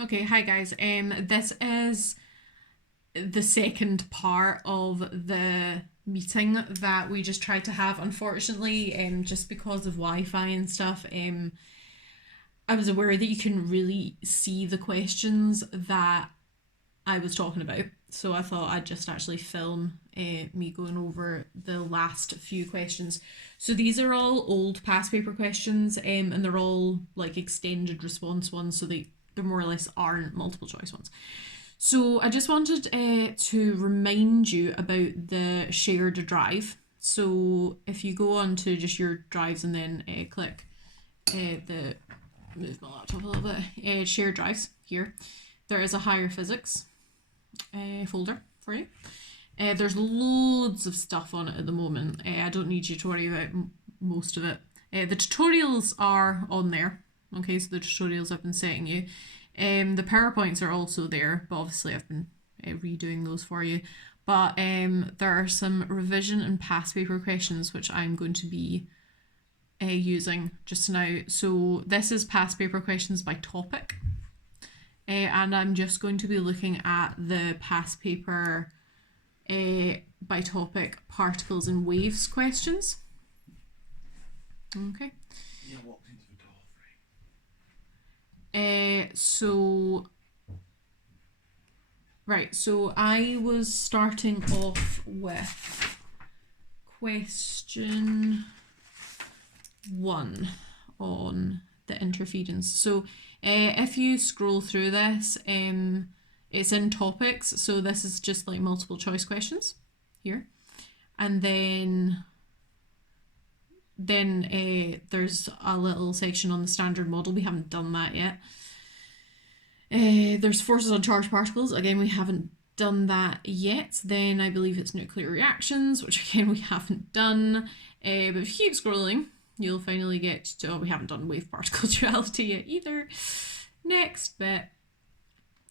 Okay, hi guys. This is the second part of the meeting that we just tried to have. Unfortunately, just because of Wi-Fi and stuff, I was aware that you couldn't really see the questions that I was talking about. So I thought I'd just actually film me going over the last few questions. So these are all old past paper questions, and they're all like extended response ones, so they more or less aren't multiple choice ones. So I just wanted to remind you about the shared drive. So if you go on to just your drives and then click the move my laptop a little bit, shared drives here, there is a higher physics folder for you. There's loads of stuff on it at the moment. I don't need you to worry about most of it. The tutorials are on there. Okay, so the tutorials I've been setting you. The PowerPoints are also there, but obviously I've been redoing those for you. But there are some revision and past paper questions which I'm going to be using just now. So this is past paper questions by topic. And I'm just going to be looking at the past paper by topic particles and waves questions. Okay. Yeah, walked into the door frame. So I was starting off with question 1 on the interference. So if you scroll through this, it's in topics, so this is just like multiple choice questions here, and then there's a little section on the standard model. We haven't done that yet. There's forces on charged particles. Again, we haven't done that yet. Then I believe it's nuclear reactions, which again we haven't done. But if you keep scrolling, you'll finally get to, we haven't done wave particle duality yet either. Next bit,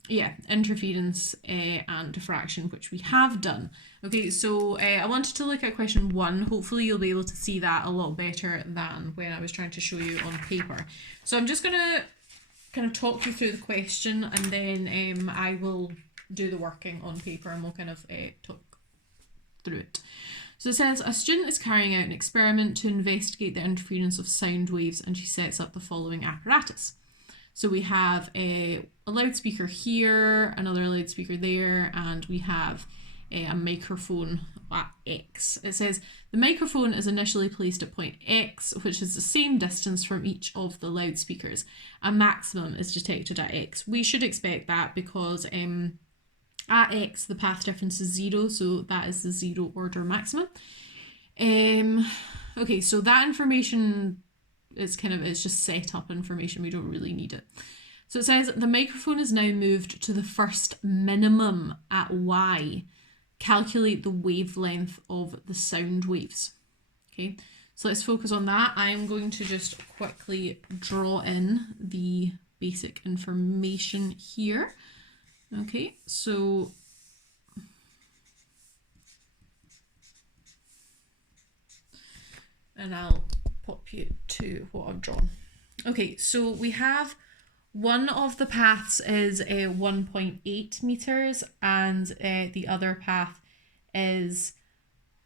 yeah, interference and diffraction, which we have done. Okay, so I wanted to look at question 1. Hopefully you'll be able to see that a lot better than when I was trying to show you on paper. So I'm just going to kind of talk you through the question, and then I will do the working on paper and we'll kind of talk through it. So it says, a student is carrying out an experiment to investigate the interference of sound waves, and she sets up the following apparatus. So we have a loudspeaker here, another loudspeaker there, and we have a microphone at X. It says the microphone is initially placed at point X, which is the same distance from each of the loudspeakers. A maximum is detected at X. We should expect that because at X the path difference is 0, so that is the 0 order maximum. Okay, so that information is it's just set up information. We don't really need it. So it says the microphone is now moved to the first minimum at Y. Calculate the wavelength of the sound waves. Okay, so let's focus on that. I'm going to just quickly draw in the basic information here. Okay, so and I'll pop you to what I've drawn. Okay, so we have one of the paths is 1.8 meters and the other path is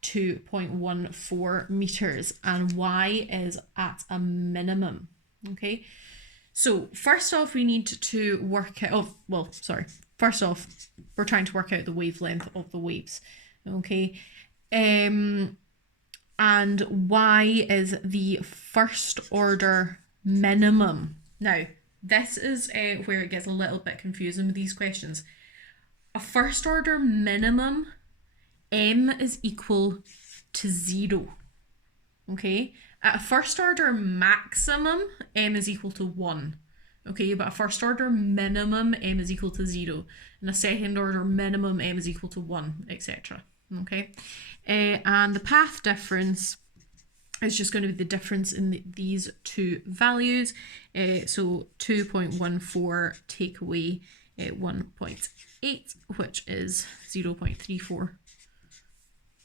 2.14 meters, and Y is at a minimum. Okay, so first off we need to work out, first off we're trying to work out the wavelength of the waves. Okay, and Y is the first order minimum. Now this is where it gets a little bit confusing with these questions. A first order minimum, M is equal to 0. Okay, at a first order maximum, M is equal to 1. Okay, but a first order minimum, M is equal to 0. And a second order minimum, M is equal to 1, etc. Okay, and the path difference is just going to be the difference in these two values. So 2.14 take away 1.8, which is 0.34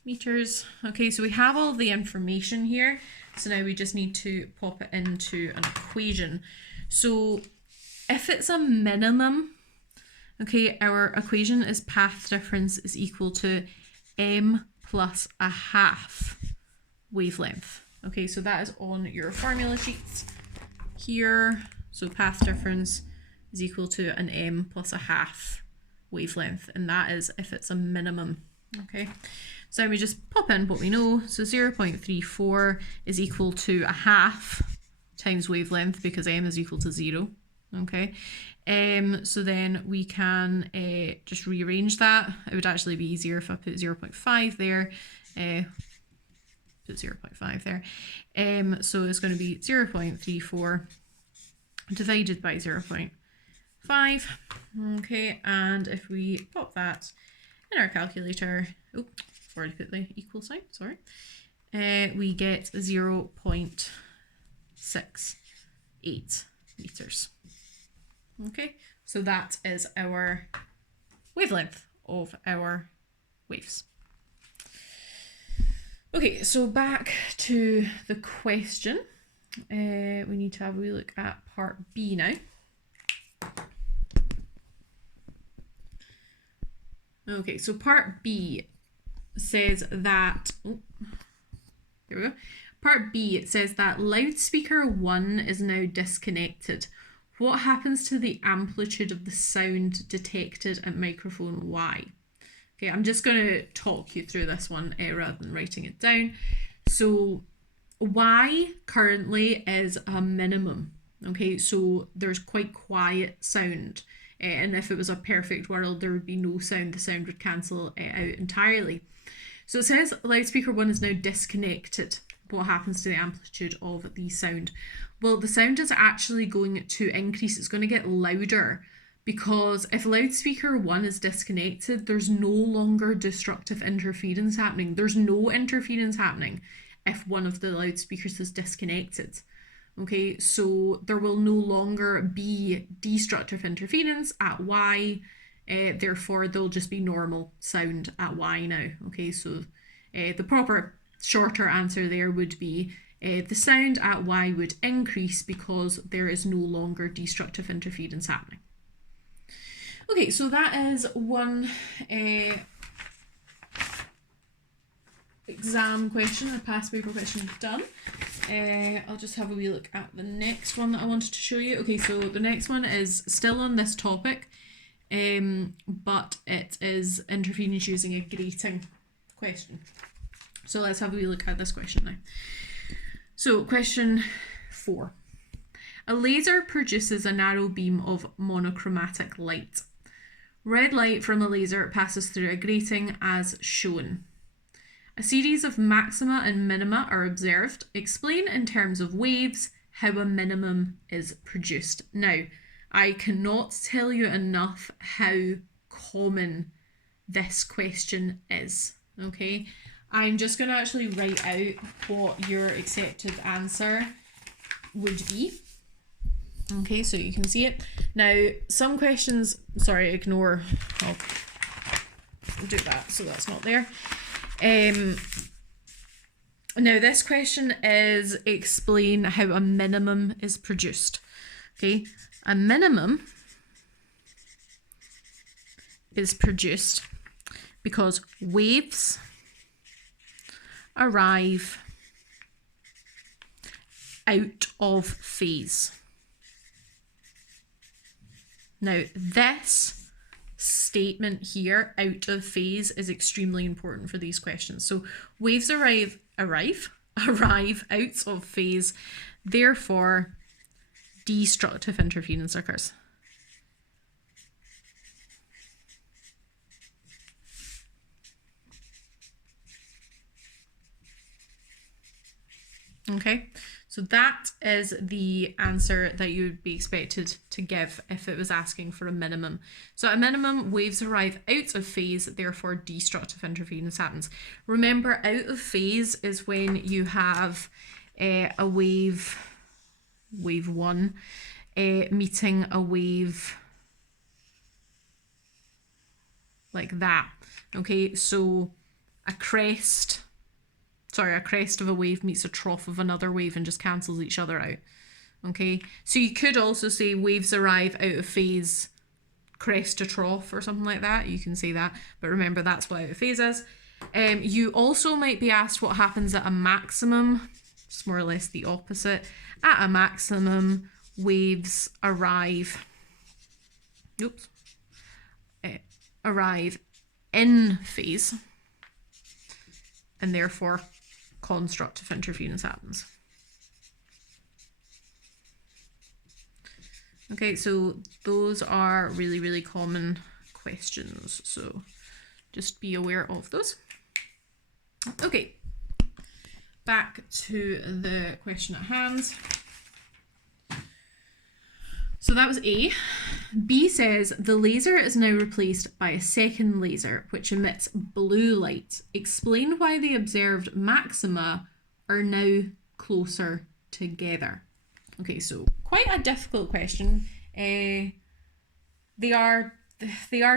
meters. Okay, so we have all the information here. So now we just need to pop it into an equation. So if it's a minimum, okay, our equation is path difference is equal to m plus a half wavelength. Okay, so that is on your formula sheets here. So path difference is equal to an m plus a half wavelength, and that is if it's a minimum. Okay, so we just pop in what we know. So 0.34 is equal to a half times wavelength because m is equal to 0. Okay, so then we can just rearrange that. It would actually be easier if I put 0.5 there. Put 0.5 there. So it's going to be 0.34 divided by 0.5. Okay, and if we pop that in our calculator, oh, I've already put the equal sign, sorry, we get 0.68 meters. Okay, so that is our wavelength of our waves. Okay, so back to the question. We need to have a wee look at part B now. Okay, so part B says that, oh, here we go. Part B, it says that loudspeaker 1 is now disconnected. What happens to the amplitude of the sound detected at microphone Y? Okay, I'm just going to talk you through this one rather than writing it down. So Y currently is a minimum. Okay, so there's quite quiet sound. And if it was a perfect world, there would be no sound. The sound would cancel out entirely. So it says loudspeaker 1 is now disconnected. What happens to the amplitude of the sound? Well, the sound is actually going to increase. It's going to get louder because if loudspeaker 1 is disconnected, there's no longer destructive interference happening. There's no interference happening if one of the loudspeakers is disconnected. Okay, so there will no longer be destructive interference at Y, therefore there'll just be normal sound at Y now. Okay, so the proper shorter answer there would be the sound at Y would increase because there is no longer destructive interference happening. Okay, so that is one exam question, a past paper question done. I'll just have a wee look at the next one that I wanted to show you. Okay, so the next one is still on this topic, but it is interference using a grating question. So let's have a wee look at this question now. So question 4. A laser produces a narrow beam of monochromatic light. Red light from a laser passes through a grating as shown. A series of maxima and minima are observed. Explain in terms of waves how a minimum is produced. Now, I cannot tell you enough how common this question is, okay? I'm just going to actually write out what your accepted answer would be. Okay, so you can see it. Now, some questions, sorry, ignore, I'll do that so that's not there. Now this question is explain how a minimum is produced. Okay, a minimum is produced because waves arrive out of phase. Now this statement here, out of phase, is extremely important for these questions. So waves arrive out of phase, therefore destructive interference occurs. Okay, so that is the answer that you would be expected to give if it was asking for a minimum. So at a minimum, waves arrive out of phase, therefore destructive interference happens. Remember, out of phase is when you have a wave 1, meeting a wave like that. Okay, so a crest of a wave meets a trough of another wave and just cancels each other out. Okay, so you could also say waves arrive out of phase crest to trough or something like that. You can say that, but remember that's what out of phase is. You also might be asked what happens at a maximum. It's more or less the opposite. At a maximum, waves arrive. Oops. Arrive in phase, and therefore constructive interference happens. Okay, so those are really, really common questions. So just be aware of those. Okay, back to the question at hand. So that was A. B says the laser is now replaced by a second laser which emits blue light. Explain why the observed maxima are now closer together. Okay, so quite a difficult question. They are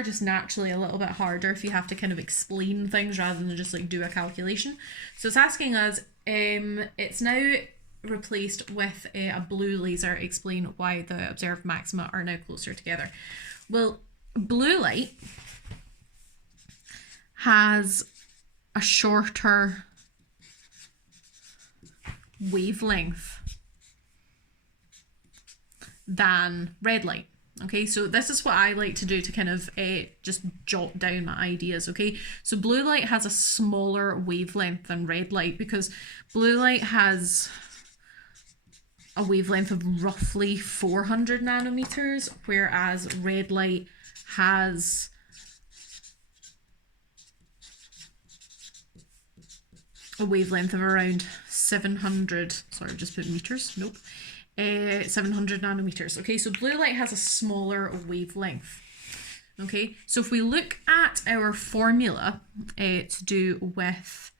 just naturally a little bit harder if you have to kind of explain things rather than just like do a calculation. So it's asking us, it's now replaced with a blue laser. Explain why the observed maxima are now closer together. Well, blue light has a shorter wavelength than red light. Okay, so this is what I like to do to kind of just jot down my ideas, okay? So blue light has a smaller wavelength than red light because blue light has a wavelength of roughly 400 nanometers, whereas red light has a wavelength of around 700, sorry, just put meters, nope. 700 nanometers. Okay, so blue light has a smaller wavelength. Okay, so if we look at our formula to do with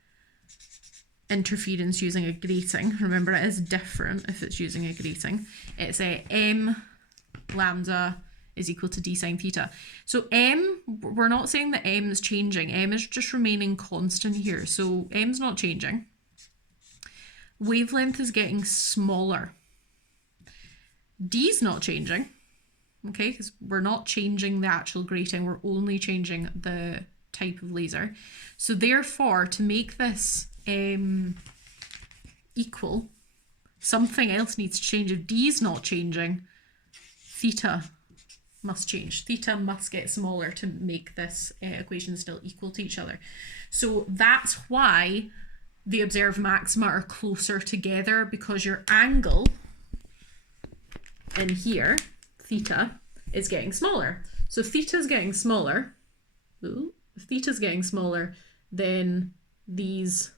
interference using a grating, remember it is different if it's using a grating. It's m lambda is equal to d sine theta. So m, we're not saying that m is changing. M is just remaining constant here. So m's not changing. Wavelength is getting smaller. D's not changing, okay, because we're not changing the actual grating, we're only changing the type of laser. So therefore, to make this equal, something else needs to change. If D's not changing, theta must change. Theta must get smaller to make this equation still equal to each other. So that's why the observed maxima are closer together, because your angle in here, theta, is getting smaller. So if theta is getting smaller, if theta is getting smaller, then these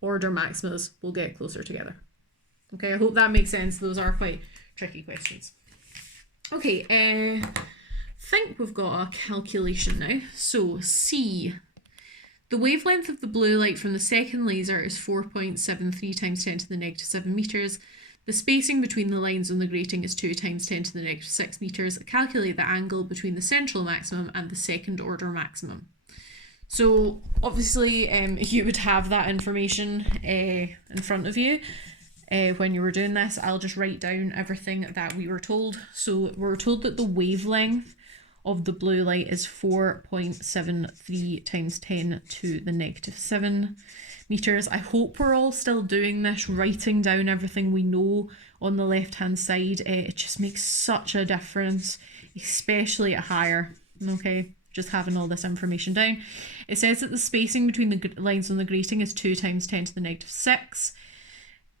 order maximas will get closer together. Okay, I hope that makes sense. Those are quite tricky questions. Okay, I think we've got a calculation now. So C, the wavelength of the blue light from the second laser is 4.73 times 10 to the negative 7 meters. The spacing between the lines on the grating is 2 times 10 to the negative 6 meters. Calculate the angle between the central maximum and the second order maximum. So obviously you would have that information in front of you when you were doing this. I'll just write down everything that we were told. So we were told that the wavelength of the blue light is 4.73 times 10 to the negative 7 meters. I hope we're all still doing this, writing down everything we know on the left hand side. It just makes such a difference, especially at higher, okay, just having all this information down. It says that the spacing between the lines on the grating is 2 times 10 to the negative 6.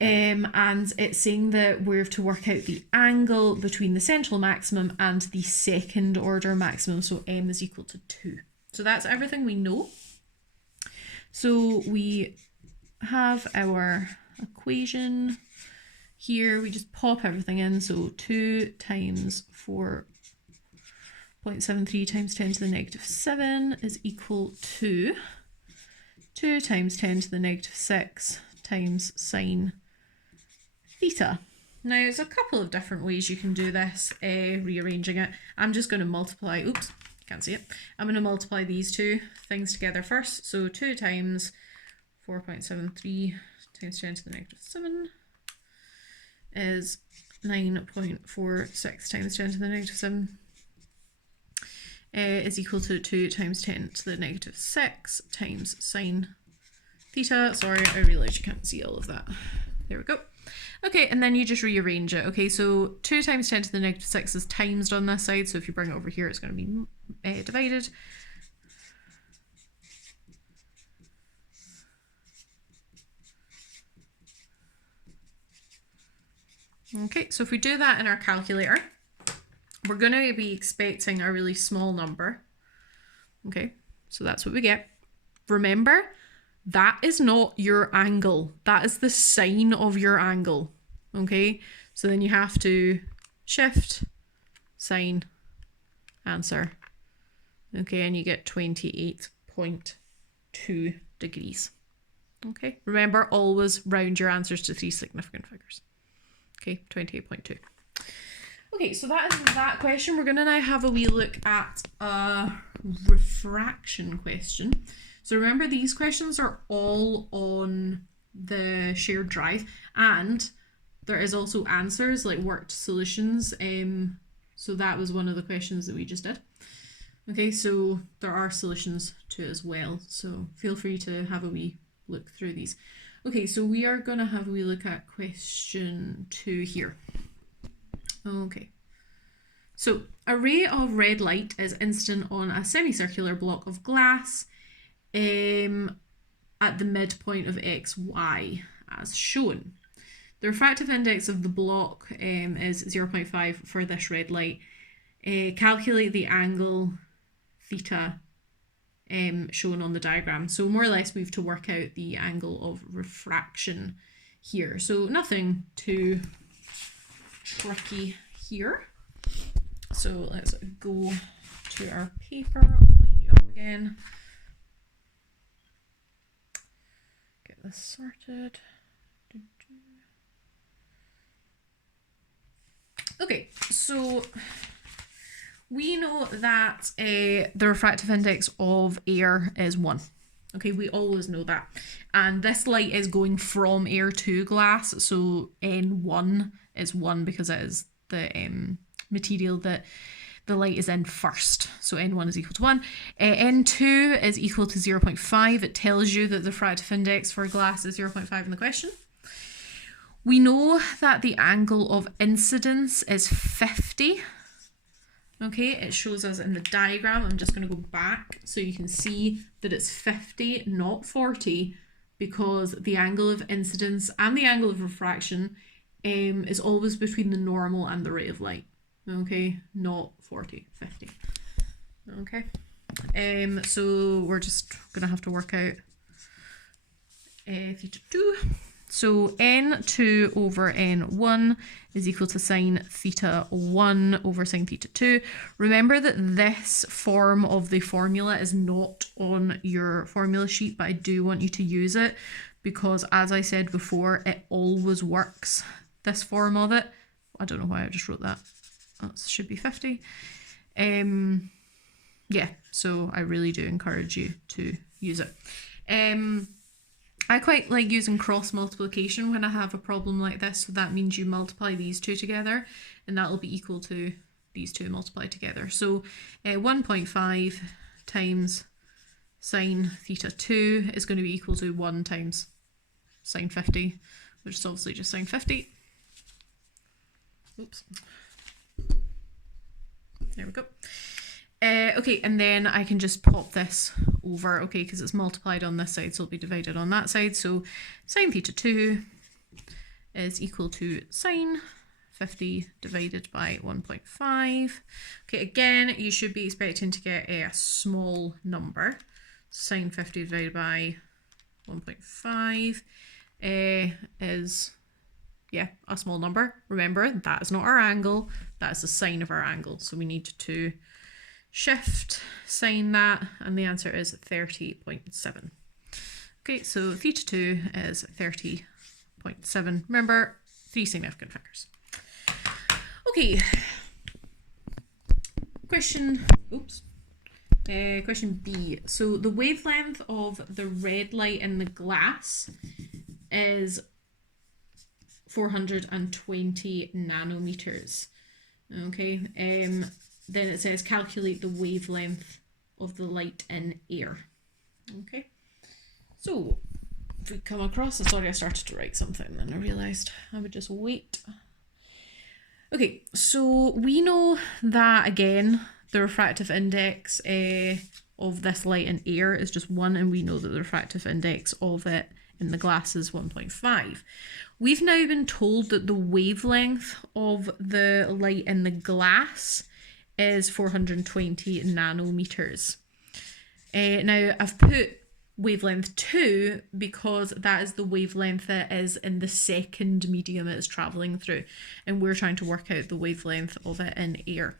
And it's saying that we're to work out the angle between the central maximum and the second order maximum, so m is equal to 2. So that's everything we know. So we have our equation here. We just pop everything in. So 2 times 4.73 times 10 to the negative 7 is equal to 2 times 10 to the negative 6 times sine theta. Now, there's a couple of different ways you can do this, rearranging it. I'm just going to multiply, oops, can't see it. I'm going to multiply these two things together first. So 2 times 4.73 times 10 to the negative 7 is 9.46 times 10 to the negative 7 is equal to 2 times 10 to the negative 6 times sine theta. Sorry, I realise you can't see all of that. There we go. Okay, and then you just rearrange it. Okay, so 2 times 10 to the negative 6 is timesed on this side, so if you bring it over here, it's going to be divided. Okay, so if we do that in our calculator, we're going to be expecting a really small number. Okay, so that's what we get. Remember, that is not your angle. That is the sine of your angle. Okay, so then you have to shift, sine, answer. Okay, and you get 28.2 degrees. Okay, remember, always round your answers to 3 significant figures. Okay, 28.2. Okay, so that is that question. We're going to now have a wee look at a refraction question. So remember, these questions are all on the shared drive, and there is also answers, like worked solutions. So that was one of the questions that we just did. Okay, so there are solutions to it as well. So feel free to have a wee look through these. Okay, so we are going to have a wee look at question 2 here. Okay. So a ray of red light is incident on a semicircular block of glass at the midpoint of XY as shown. The refractive index of the block is 0.5 for this red light. Calculate the angle theta shown on the diagram. So more or less we have to work out the angle of refraction here. So nothing too tricky here. So let's go to our paper. I'll line you up again. Get this sorted. Okay, so we know that the refractive index of air is 1. Okay, we always know that. And this light is going from air to glass, so N1 is 1 because it is the material that the light is in first. So N1 is equal to 1. N2 is equal to 0.5. It tells you that the refractive index for glass is 0.5 in the question. We know that the angle of incidence is 50. Okay, it shows us in the diagram. I'm just going to go back so you can see that it's 50, not 40, because the angle of incidence and the angle of refraction is always between the normal and the rate of light. Okay, not 40, 50. Okay, so we're just going to have to work out theta 2. So N2 over N1 is equal to sine theta 1 over sine theta 2. Remember that this form of the formula is not on your formula sheet, but I do want you to use it because, as I said before, it always works, this form of it. I don't know why I just wrote that. That should be 50. Yeah, so I really do encourage you to use it. I quite like using cross multiplication when I have a problem like this. So that means you multiply these two together and that will be equal to these two multiplied together. So 1.5 times sine theta 2 is going to be equal to 1 times sine 50, which is obviously just sine 50. Oops. There we go. Okay, and then I can just pop this over, okay, because it's multiplied on this side, so it'll be divided on that side. So sine theta 2 is equal to sine 50 divided by 1.5. Okay, again, you should be expecting to get a small number. Sine 50 divided by 1.5 is, yeah, a small number. Remember, that is not our angle, that is the sine of our angle. So we need to shift sine that, and the answer is 30.7. Okay, so theta 2 is 30.7. Remember, 3 significant figures. Okay, question B. So the wavelength of the red light in the glass is 420 nanometers. Okay, then it says calculate the wavelength of the light in air. Okay, so if we come across, sorry, I started to write something, then I realised I would just wait. Okay, so we know that again, the refractive index of this light in air is just 1, and we know that the refractive index of it in the glass is 1.5. We've now been told that the wavelength of the light in the glass is 420 nanometers. Now, I've put wavelength 2 because that is the wavelength that is in the second medium it is travelling through, and we're trying to work out the wavelength of it in air.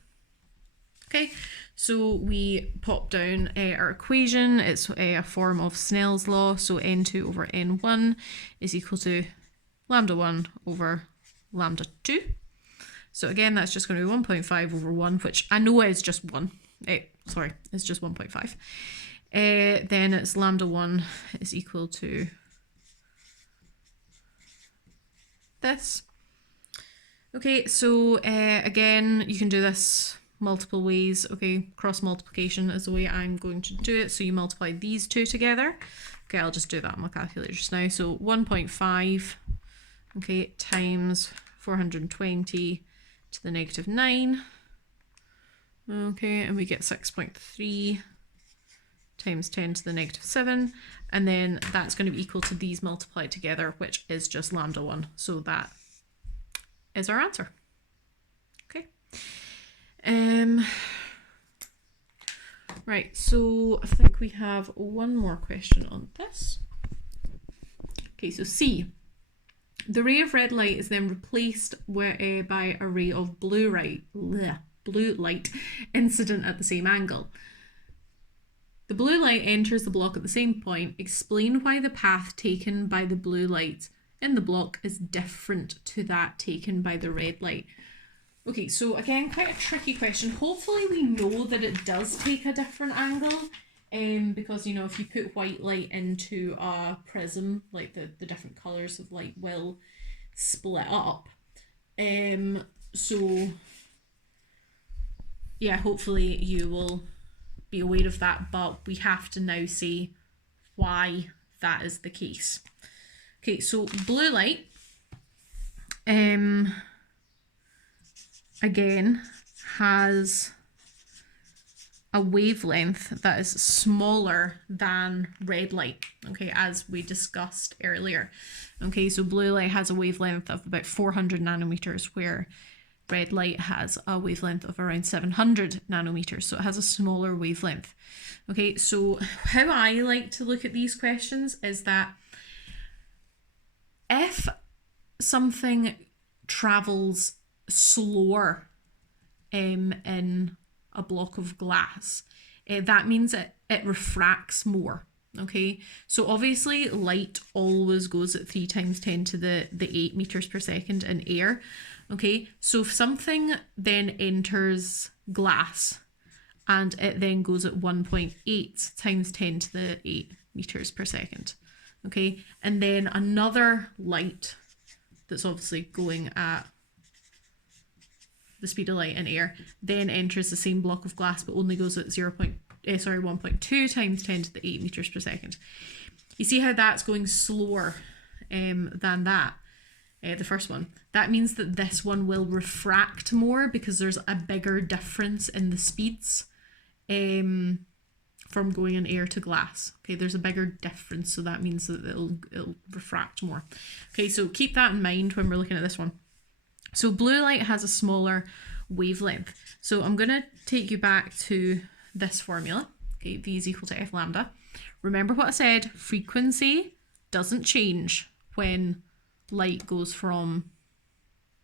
Okay, so we pop down our equation. It's a form of Snell's law, so n2 over n1 is equal to lambda 1 over lambda 2. So again, that's just going to be 1.5 over 1, which I know is just 1. It's just 1.5. Then it's lambda 1 is equal to this. Okay, so again, you can do this multiple ways. Okay, cross multiplication is the way I'm going to do it. So you multiply these two together. Okay, I'll just do that on my calculator just now. So 1.5, okay, times 420 to the negative 9. Okay, and we get 6.3 times 10 to the negative 7. And then that's going to be equal to these multiplied together, which is just lambda 1. So that is our answer. Okay. Right, so I think we have one more question on this. Okay, so C. The ray of red light is then replaced by a ray of blue light incident at the same angle. The blue light enters the block at the same point. Explain why the path taken by the blue light in the block is different to that taken by the red light. Okay, so again, quite a tricky question. Hopefully we know that it does take a different angle, because, you know, if you put white light into a prism, like the different colours of light will split up. So, yeah, hopefully you will be aware of that, but we have to now say why that is the case. Okay, so blue light, again, has a wavelength that is smaller than red light, okay, as we discussed earlier. Okay, so blue light has a wavelength of about 400 nanometers, where red light has a wavelength of around 700 nanometers, so it has a smaller wavelength. Okay, so how I like to look at these questions is that if something travels slower in a block of glass, that means it refracts more. Okay, so obviously light always goes at 3 times 10 to the 8 meters per second in air. Okay, so if something then enters glass and it then goes at 1.8 times 10 to the 8 meters per second. Okay, and then another light that's obviously going at the speed of light in air then enters the same block of glass but only goes at 1.2 times 10 to the 8 meters per second. You see how that's going slower than that, the first one. That means that this one will refract more because there's a bigger difference in the speeds from going in air to glass. Okay, there's a bigger difference, so that means that it'll refract more. Okay, so keep that in mind when we're looking at this one. So blue light has a smaller wavelength. So I'm going to take you back to this formula. Okay, V is equal to F lambda. Remember what I said, frequency doesn't change when light goes from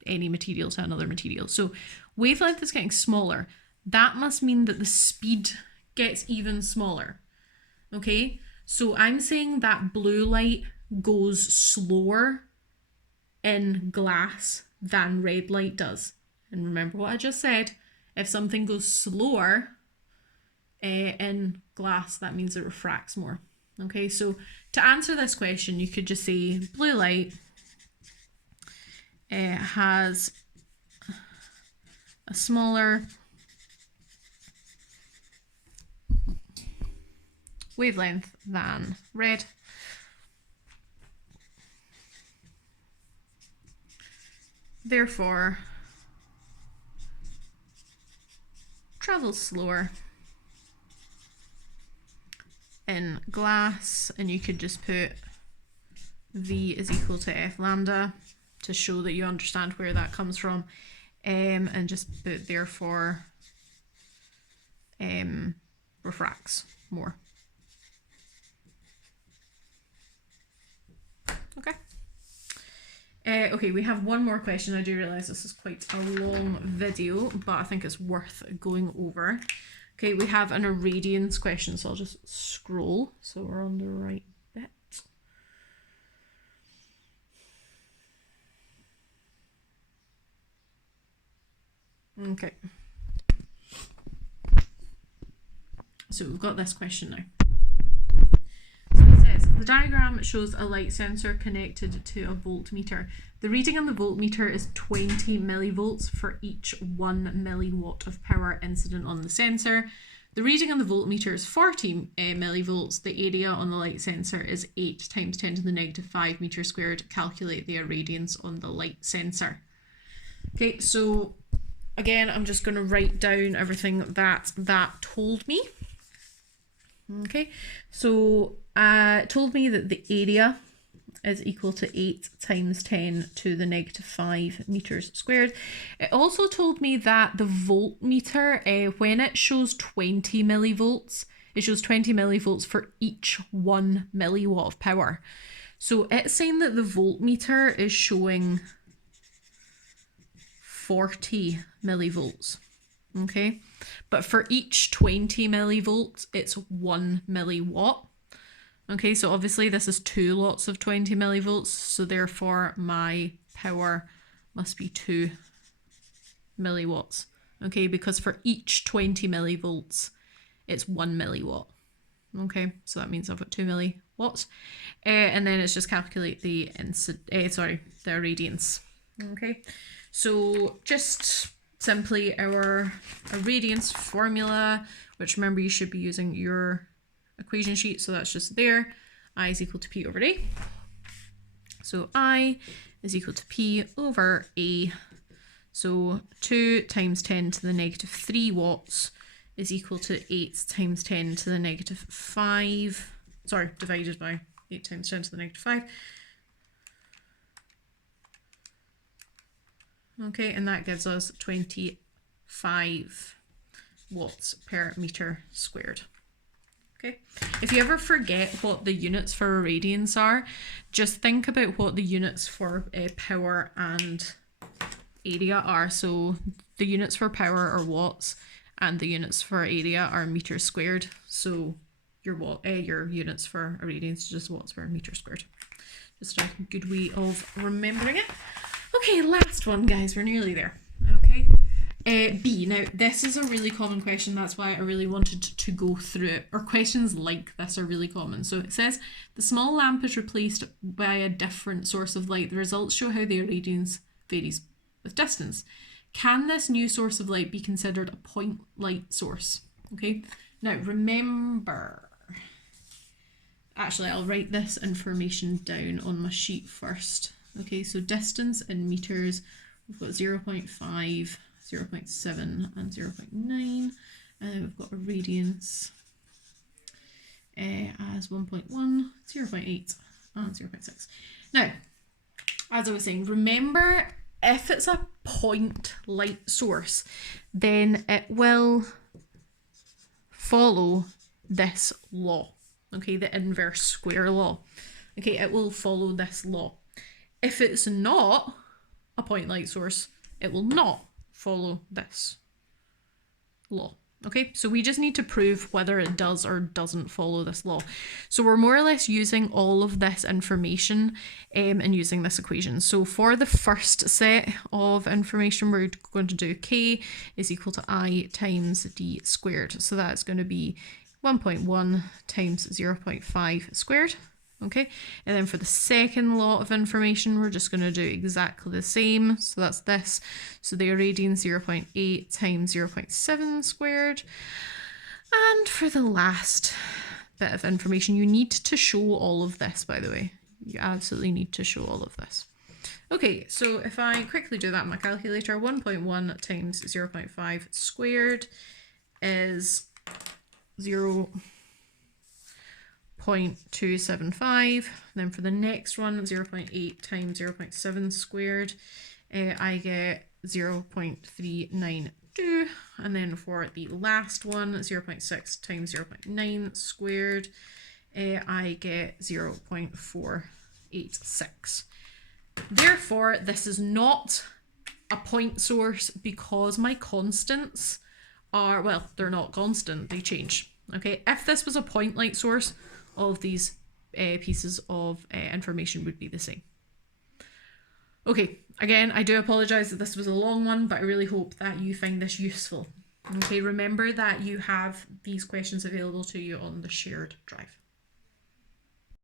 any material to another material. So wavelength is getting smaller. That must mean that the speed gets even smaller. Okay, so I'm saying that blue light goes slower in glass than red light does. And remember what I just said, if something goes slower in glass, that means it refracts more. Okay, so to answer this question, you could just say blue light has a smaller wavelength than red. Therefore, travels slower in glass, and you could just put V is equal to F lambda to show that you understand where that comes from, and just put therefore refracts more. Okay. Okay, we have one more question. I do realise this is quite a long video, but I think it's worth going over. Okay, we have an irradiance question, so I'll just scroll so we're on the right bit. Okay. So we've got this question now. The diagram shows a light sensor connected to a voltmeter. The reading on the voltmeter is 20 millivolts for each 1 milliwatt of power incident on the sensor. The reading on the voltmeter is 40 millivolts. The area on the light sensor is 8 times 10 to the negative 5 meters squared. Calculate the irradiance on the light sensor. Okay, so again, I'm just going to write down everything that told me. Okay, so told me that the area is equal to 8 times 10 to the negative 5 meters squared. It also told me that the voltmeter, when it shows 20 millivolts, it shows 20 millivolts for each 1 milliwatt of power. So it's saying that the voltmeter is showing 40 millivolts. Okay, but for each 20 millivolts, it's 1 milliwatt. Okay, so obviously this is 2 lots of 20 millivolts, so therefore my power must be 2 milliwatts. Okay, because for each 20 millivolts, it's 1 milliwatt. Okay, so that means I've got 2 milliwatts. And then it's just calculate the irradiance. Okay, so just simply our irradiance formula, which remember you should be using your equation sheet, so that's just there. I is equal to P over A. So I is equal to P over A. So 2 times 10 to the negative 3 watts is equal to 8 times 10 to the negative 5. Sorry, divided by 8 times 10 to the negative 5. Okay, and that gives us 25 watts per meter squared. Okay, if you ever forget what the units for irradiance are, just think about what the units for power and area are. So the units for power are watts, and the units for area are meters squared. So your units for irradiance is just watts per meter squared. Just a good way of remembering it. Okay, last one, guys. We're nearly there. Okay. B. Now, this is a really common question. That's why I really wanted to go through it. Or questions like this are really common. So it says, the small lamp is replaced by a different source of light. The results show how the irradiance varies with distance. Can this new source of light be considered a point light source? Okay. Now, remember... Actually, I'll write this information down on my sheet first. Okay, so distance in meters, we've got 0.5, 0.7 and 0.9. We've got irradiance as 1.1, 0.8 and 0.6. Now, as I was saying, remember, if it's a point light source, then it will follow this law. Okay, the inverse square law. Okay, it will follow this law. If it's not a point light source, it will not follow this law. Okay, so we just need to prove whether it does or doesn't follow this law. So we're more or less using all of this information and using this equation. So for the first set of information, we're going to do K is equal to I times D squared. So that's going to be 1.1 times 0.5 squared Okay, and then for the second lot of information, we're just going to do exactly the same. So that's this. So the irradiance 0.8 times 0.7 squared. And for the last bit of information, you need to show all of this, by the way. You absolutely need to show all of this. Okay, so if I quickly do that on my calculator, 1.1 times 0.5 squared is 0.275. Then for the next one, 0.8 times 0.7 squared, I get 0.392. And then for the last one, 0.6 times 0.9 squared, I get 0.486. Therefore, this is not a point source because my constants are, well, they're not constant, they change. Okay, if this was a point light source, all of these pieces of information would be the same. Okay, again, I do apologise that this was a long one, but I really hope that you find this useful. Okay, remember that you have these questions available to you on the shared drive.